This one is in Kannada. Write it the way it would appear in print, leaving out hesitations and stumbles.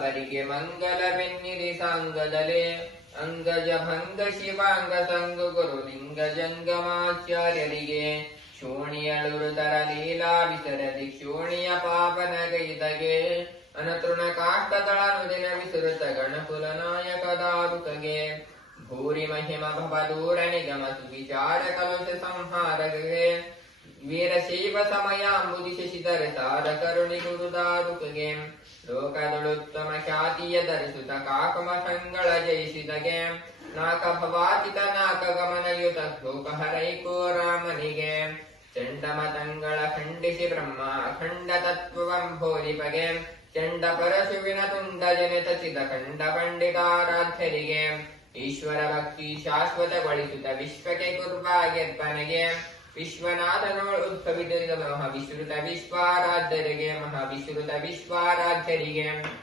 ಬರಿಗೆ ಮಂಗಲವೆನ್ನಿರಿ ಸಾಂಗದಲೆ ಅಂಗಜ ಭಂಗ ಶಿವಾಂಗ ಸಂಗ ಗುರು ಲಿಂಗ ಜಂಗಮಾಚಾರ್ಯರಿಗೆ ಶೋಣಿಯಳುರುತರ ಲೀಲಾ ವಿಸರದಿ ಶೋಣಿಯ ಪಾಪನಗೈದಗೆ ಅನತೃಣ ಕಾಷ್ಟದಳನುದಿನ ವಿಸುರುತ ಗಣಕುಲ ನಾಯಕ ದಾರುಕಗೆ ಭೂರಿ ಮಹಿಮ ಭವದೂರ ನಿಗಮ ಸುವಿಚಾರ ಕಲುಷ ಸಂಹಾರಗೆ ವೀರಶೈವ ಸಮಯ ಮುದಿ ಶಶಿಧರ ಸಾರ ಕರುಣಿ ಗುರುದಾರುಕಗೆ ಲೋಕದಳುತ್ತಮ ಖ್ಯಾತಿಯ ಧರಿಸುತ್ತ ಕಾಕಮ ಸಂಗಳ ಜಯಿಸಿದಗೆ ನಾಕ ಭವಾತಿತ ನಾಕ ಗಮನಯುತ ಲೋಕ ಹರೈಕೋ ರಾಮನಿಗೆ ಚಂಡಮತಂಗಳ ಖಂಡಿಸಿ ಬ್ರಹ್ಮ ಅಖಂಡ ತತ್ವವಂ ಬೋಧಿಪಗೆ ಚಂಡ ಪರಶುವಿನ ತುಂಡ ಜನಿತ ಚಿದ ಖಂಡ ಪಂಡಿತಾರಾಧ್ಯರಿಗೆ ಈಶ್ವರ ಭಕ್ತಿ ಶಾಶ್ವತಗೊಳಿಸುತ್ತ ವಿಶ್ವಕ್ಕೆ ಕುರ್ಬಾಗೆರ್ಪನೆಗೆ ವಿಶ್ವನಾಥನೋಳ್ ಉದ್ಭವಿತ ಮಹಾವಿಶ್ರುತ ವಿಶ್ವಾರಾಧ್ಯರಿಗೆ